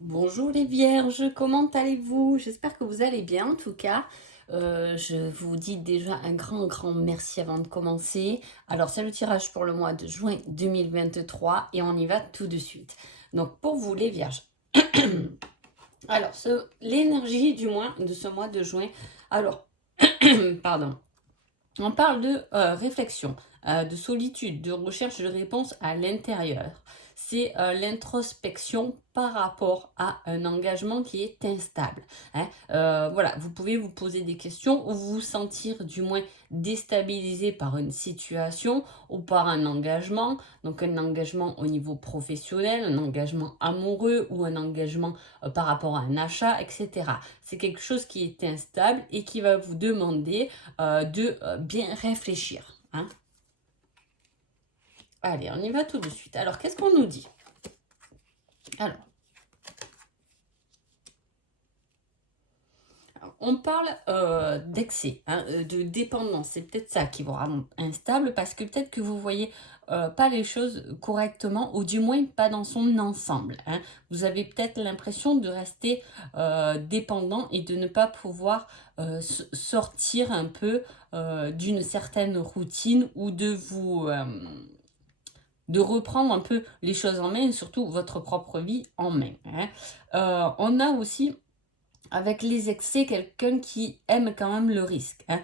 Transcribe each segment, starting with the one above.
Bonjour les vierges, comment allez-vous? J'espère que vous allez bien en tout cas. Je vous dis déjà un grand merci avant de commencer. Alors c'est le tirage pour le mois de juin 2023 et on y va tout de suite. Donc pour vous les vierges, alors l'énergie du moins de ce mois de juin, alors pardon, on parle de réflexion, de solitude, de recherche de réponse à l'intérieur. C'est l'introspection par rapport à un engagement qui est instable, hein. Voilà, vous pouvez vous poser des questions ou vous sentir du moins déstabilisé par une situation ou par un engagement. Donc un engagement au niveau professionnel, un engagement amoureux ou un engagement par rapport à un achat, etc. C'est quelque chose qui est instable et qui va vous demander de bien réfléchir, hein. Allez, on y va tout de suite. Alors, qu'est-ce qu'on nous dit? Alors, on parle d'excès, hein, de dépendance. C'est peut-être ça qui vous rend instable parce que peut-être que vous voyez pas les choses correctement ou du moins pas dans son ensemble, hein. Vous avez peut-être l'impression de rester dépendant et de ne pas pouvoir sortir un peu d'une certaine routine ou de reprendre un peu les choses en main et surtout votre propre vie en main, hein. On a aussi avec les excès, quelqu'un qui aime quand même le risque, hein.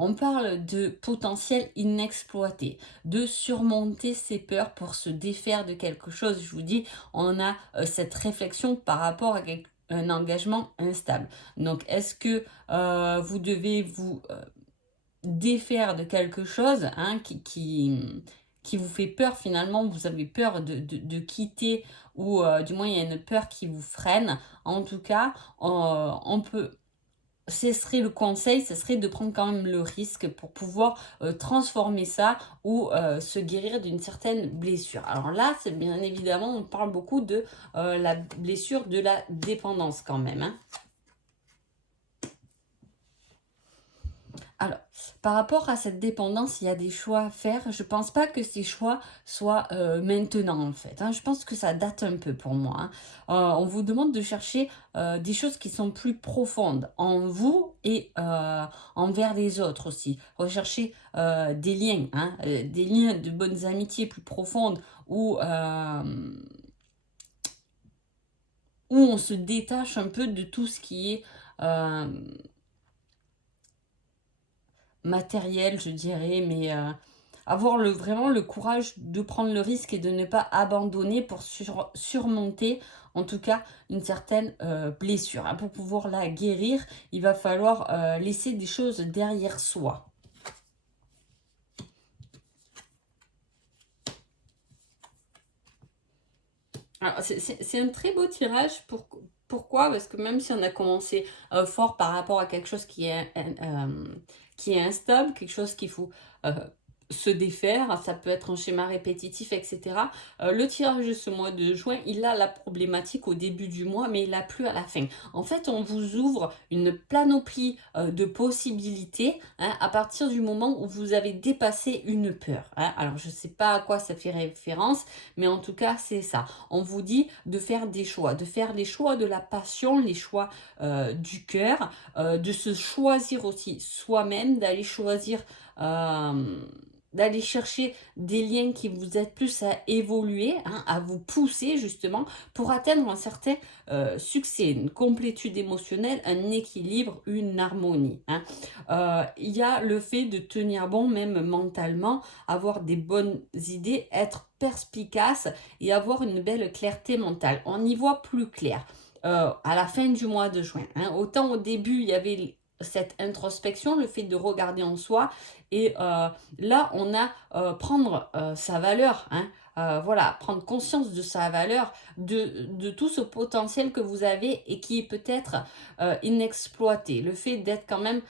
On parle de potentiel inexploité, de surmonter ses peurs pour se défaire de quelque chose. Je vous dis, on a cette réflexion par rapport à un engagement instable. Donc, est-ce que vous devez vous défaire de quelque chose, hein, qui vous fait peur finalement, vous avez peur de quitter ou du moins il y a une peur qui vous freine. En tout cas, on peut, ce serait le conseil, ce serait de prendre quand même le risque pour pouvoir transformer ça ou se guérir d'une certaine blessure. Alors là, c'est bien évidemment, on parle beaucoup de la blessure de la dépendance quand même, hein. Alors, par rapport à cette dépendance, il y a des choix à faire. Je pense pas que ces choix soient maintenant, en fait, hein. Je pense que ça date un peu pour moi, hein. On vous demande de chercher des choses qui sont plus profondes en vous et envers les autres aussi. Rechercher des liens, hein, des liens de bonnes amitiés plus profondes où on se détache un peu de tout ce qui est euh, matériel, je dirais, mais avoir vraiment le courage de prendre le risque et de ne pas abandonner pour surmonter, en tout cas, une certaine blessure, hein. Pour pouvoir la guérir, il va falloir laisser des choses derrière soi. Alors, c'est un très beau tirage. Pourquoi? Parce que même si on a commencé fort par rapport à quelque chose qui est instable, quelque chose qu'il faut euh, se défaire, ça peut être un schéma répétitif, etc. Le tirage de ce mois de juin, il a la problématique au début du mois, mais il n'a plus à la fin. En fait, on vous ouvre une panoplie de possibilités, hein, à partir du moment où vous avez dépassé une peur, hein. Alors, je ne sais pas à quoi ça fait référence, mais en tout cas, c'est ça. On vous dit de faire des choix, de faire les choix de la passion, les choix du cœur, de se choisir aussi soi-même, d'aller chercher des liens qui vous aident plus à évoluer, hein, à vous pousser justement pour atteindre un certain succès, une complétude émotionnelle, un équilibre, une harmonie, hein. Il y a le fait de tenir bon même mentalement, avoir des bonnes idées, être perspicace et avoir une belle clarté mentale. On y voit plus clair à la fin du mois de juin, hein. Autant au début, il y avait cette introspection, le fait de regarder en soi. Et là, on a prendre sa valeur, hein. Voilà, prendre conscience de sa valeur, de tout ce potentiel que vous avez et qui est peut-être inexploité. Le fait d'être quand même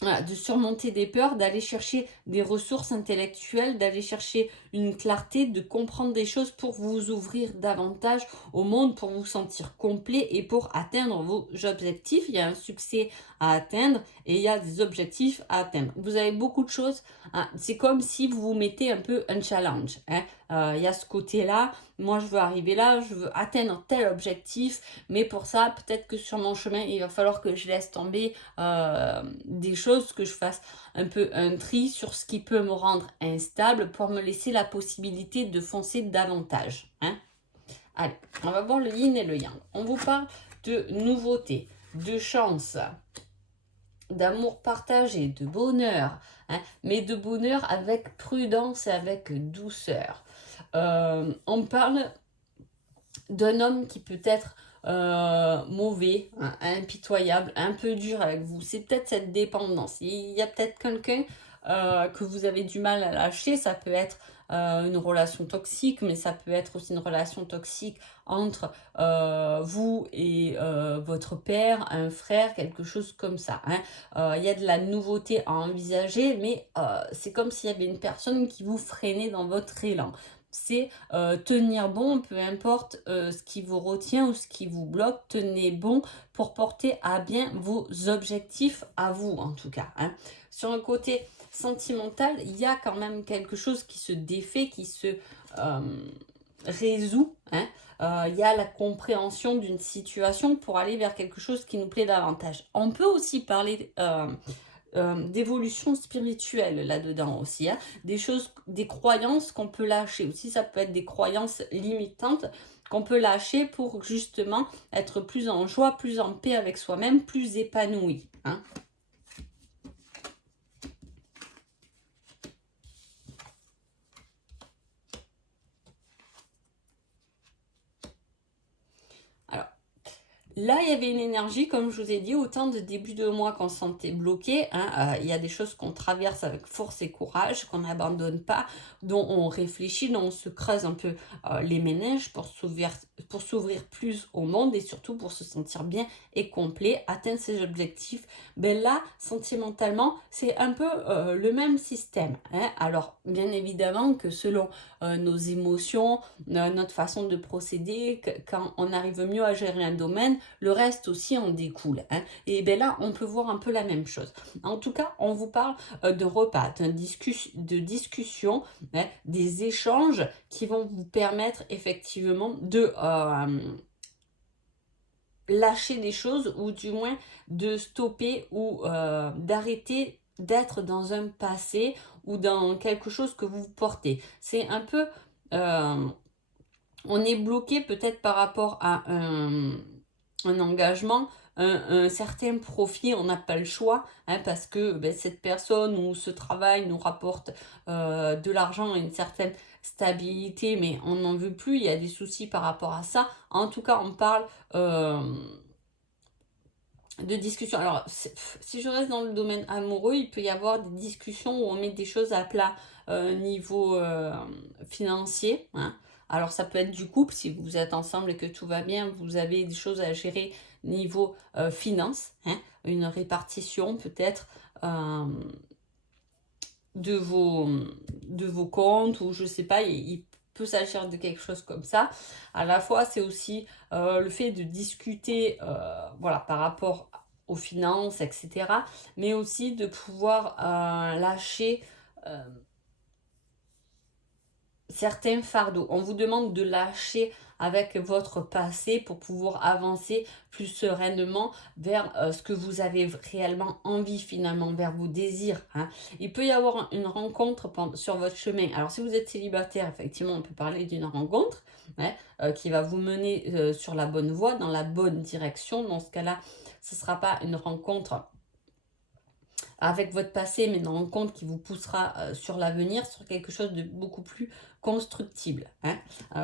voilà, de surmonter des peurs, d'aller chercher des ressources intellectuelles, d'aller chercher une clarté, de comprendre des choses pour vous ouvrir davantage au monde, pour vous sentir complet et pour atteindre vos objectifs. Il y a un succès à atteindre et il y a des objectifs à atteindre. Vous avez beaucoup de choses, hein. C'est comme si vous vous mettez un peu un challenge, hein. Il y a ce côté-là, moi je veux arriver là, je veux atteindre tel objectif, mais pour ça, peut-être que sur mon chemin, il va falloir que je laisse tomber des choses, que je fasse un peu un tri sur ce qui peut me rendre instable pour me laisser la possibilité de foncer davantage. Hein. Allez, on va voir le yin et le yang. On vous parle de nouveautés, de chance, d'amour partagé, de bonheur, hein, mais de bonheur avec prudence et avec douceur. On parle d'un homme qui peut être mauvais, hein, impitoyable, un peu dur avec vous. C'est peut-être cette dépendance. Il y a peut-être quelqu'un que vous avez du mal à lâcher. Ça peut être une relation toxique, mais ça peut être aussi une relation toxique entre vous et votre père, un frère, quelque chose comme ça. Hein. Il y a de la nouveauté à envisager, mais c'est comme s'il y avait une personne qui vous freinait dans votre élan. C'est tenir bon, peu importe ce qui vous retient ou ce qui vous bloque, tenez bon pour porter à bien vos objectifs à vous en tout cas. Hein. Sur un côté sentimental, il y a quand même quelque chose qui se défait, qui se résout. Hein. Il y a la compréhension d'une situation pour aller vers quelque chose qui nous plaît davantage. On peut aussi parler d'évolution spirituelle là-dedans aussi, hein. Des choses, des croyances qu'on peut lâcher aussi, ça peut être des croyances limitantes qu'on peut lâcher pour justement être plus en joie, plus en paix avec soi-même, plus épanoui. Hein. Là, il y avait une énergie, comme je vous ai dit, autant de début de mois qu'on se sentait bloqué. Hein, il y a des choses qu'on traverse avec force et courage, qu'on n'abandonne pas, dont on réfléchit, dont on se creuse un peu les méninges pour s'ouvrir plus au monde et surtout pour se sentir bien et complet, atteindre ses objectifs. Ben là, sentimentalement, c'est un peu le même système. Hein. Alors, bien évidemment que selon nos émotions, notre façon de procéder, quand on arrive mieux à gérer un domaine, le reste aussi en découle. Hein. Et bien là, on peut voir un peu la même chose. En tout cas, on vous parle de repas, de discussions, hein, des échanges qui vont vous permettre effectivement de lâcher des choses ou du moins de stopper ou d'arrêter d'être dans un passé ou dans quelque chose que vous portez. C'est un peu... on est bloqué peut-être par rapport à un engagement, un certain profit, on n'a pas le choix, hein, parce que cette personne ou ce travail nous rapporte de l'argent et une certaine stabilité, mais on n'en veut plus, il y a des soucis par rapport à ça. En tout cas, on parle de discussion. Alors, si je reste dans le domaine amoureux, il peut y avoir des discussions où on met des choses à plat niveau financier. Hein. Alors, ça peut être du couple, si vous êtes ensemble et que tout va bien, vous avez des choses à gérer niveau finance, hein, une répartition peut-être de vos comptes, ou je sais pas, il peut s'agir de quelque chose comme ça. À la fois, c'est aussi le fait de discuter voilà, par rapport aux finances, etc. Mais aussi de pouvoir lâcher certains fardeaux. On vous demande de lâcher avec votre passé pour pouvoir avancer plus sereinement vers ce que vous avez réellement envie finalement, vers vos désirs. Hein. Il peut y avoir une rencontre sur votre chemin. Alors si vous êtes célibataire, effectivement, on peut parler d'une rencontre hein, qui va vous mener sur la bonne voie, dans la bonne direction. Dans ce cas-là, ce ne sera pas une rencontre avec votre passé, mais une rencontre qui vous poussera sur l'avenir, sur quelque chose de beaucoup plus constructible. Hein.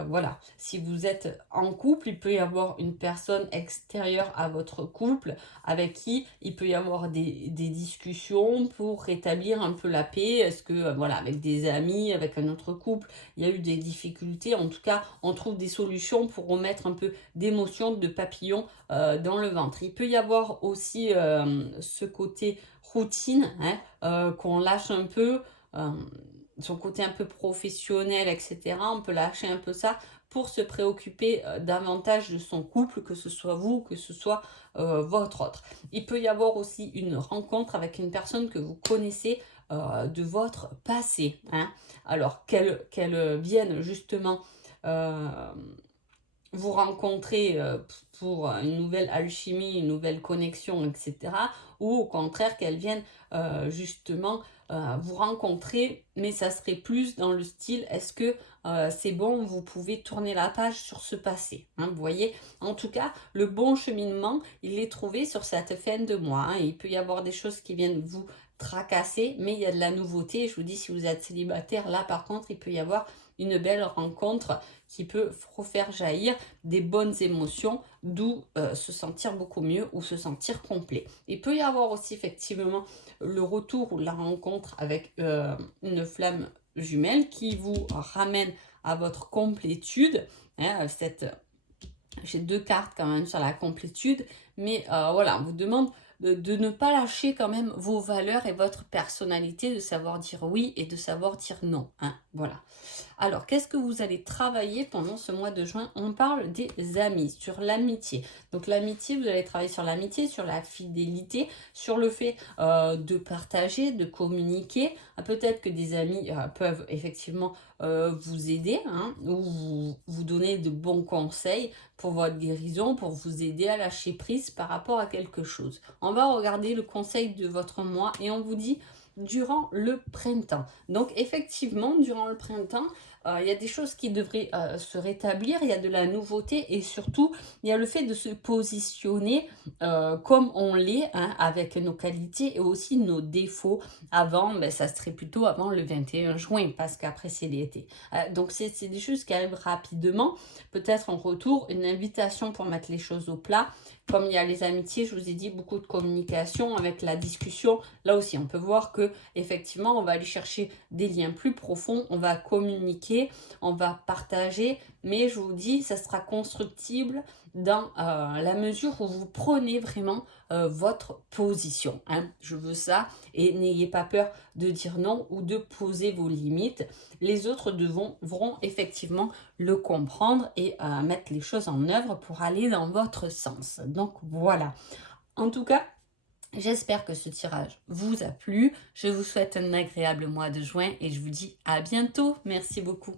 Voilà, si vous êtes en couple, il peut y avoir une personne extérieure à votre couple avec qui il peut y avoir des discussions pour rétablir un peu la paix. Est-ce que, voilà, avec des amis, avec un autre couple, il y a eu des difficultés. En tout cas, on trouve des solutions pour remettre un peu d'émotion, de papillon dans le ventre. Il peut y avoir aussi ce côté routine, hein, qu'on lâche un peu, son côté un peu professionnel, etc. On peut lâcher un peu ça pour se préoccuper davantage de son couple, que ce soit vous, que ce soit votre autre. Il peut y avoir aussi une rencontre avec une personne que vous connaissez de votre passé. Hein. Alors, qu'elle vienne justement vous rencontrer pour une nouvelle alchimie, une nouvelle connexion, etc. Ou au contraire qu'elles viennent justement vous rencontrer, mais ça serait plus dans le style, est-ce que c'est bon, vous pouvez tourner la page sur ce passé, hein, vous voyez. En tout cas, le bon cheminement, il est trouvé sur cette fin de mois, hein. Il peut y avoir des choses qui viennent vous tracasser, mais il y a de la nouveauté. Je vous dis, si vous êtes célibataire, là par contre, il peut y avoir une belle rencontre qui peut faire jaillir des bonnes émotions, d'où se sentir beaucoup mieux ou se sentir complet. Il peut y avoir aussi effectivement le retour ou la rencontre avec une flamme jumelle qui vous ramène à votre complétude, hein, j'ai 2 cartes quand même sur la complétude, mais voilà, on vous demande de ne pas lâcher quand même vos valeurs et votre personnalité, de savoir dire oui et de savoir dire non, hein, voilà. Alors, qu'est-ce que vous allez travailler pendant ce mois de juin? On parle des amis, sur l'amitié. Donc l'amitié, vous allez travailler sur l'amitié, sur la fidélité, sur le fait de partager, de communiquer. Peut-être que des amis peuvent effectivement vous aider, hein, ou vous donner de bons conseils pour votre guérison, pour vous aider à lâcher prise par rapport à quelque chose. On va regarder le conseil de votre mois et on vous dit durant le printemps. Donc effectivement, durant le printemps, il y a des choses qui devraient se rétablir, il y a de la nouveauté et surtout, il y a le fait de se positionner comme on l'est, hein, avec nos qualités et aussi nos défauts. Avant, ben, ça serait plutôt avant le 21 juin parce qu'après c'est l'été. Donc c'est des choses qui arrivent rapidement. Peut-être en retour, une invitation pour mettre les choses au plat. Comme il y a les amitiés, je vous ai dit, beaucoup de communication avec la discussion. Là aussi, on peut voir que effectivement, on va aller chercher des liens plus profonds, on va communiquer, on va partager, mais je vous dis, ça sera constructible dans la mesure où vous prenez vraiment votre position, hein. Je veux ça et n'ayez pas peur de dire non ou de poser vos limites. Les autres devront effectivement le comprendre et mettre les choses en œuvre pour aller dans votre sens. Donc voilà. En tout cas, j'espère que ce tirage vous a plu. Je vous souhaite un agréable mois de juin et je vous dis à bientôt. Merci beaucoup.